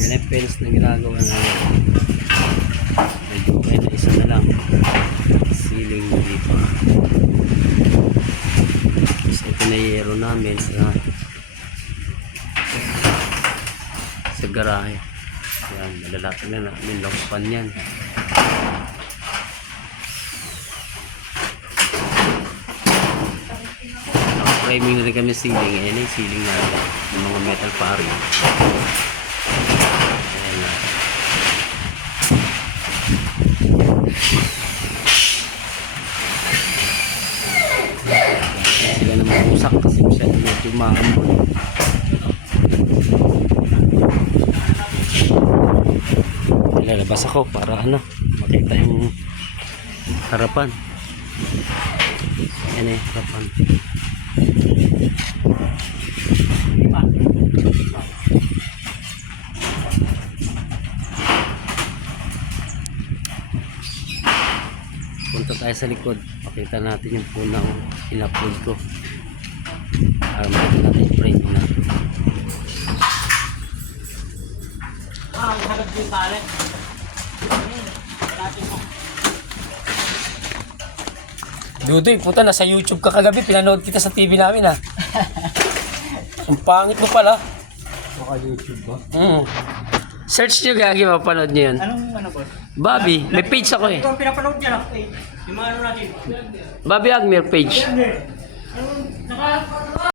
Yan ang fence na ginagawa namin. Medyo okay na, isa na lang. Ceiling dito. Tapos ito na yero namin sa garahe. Yan, malalaki na namin. Long span yan. Framing na rin kami ceiling. Ayan yung ceiling namin. Yung mga metal paring. Ayan na. Sila na mag-usak kasi siya medyo maambol. Lalabas ako para makita yung harapan. Ayan eh, harapan. Punta tayo sa likod, pakita natin yung punang in-upload ko para makita natin yung frame na. Dudoy, puta, nasa YouTube ka kagabi, pinanood kita sa TV namin ha. Ang pangit mo pala. Baka YouTube ba? Search nyo gagi, mapanood nyo yun. Anong boss? Bobby, may page ako eh. Ikaw ang pinapanood niya lang. Yung mga natin. Bobby Agmer page. Naka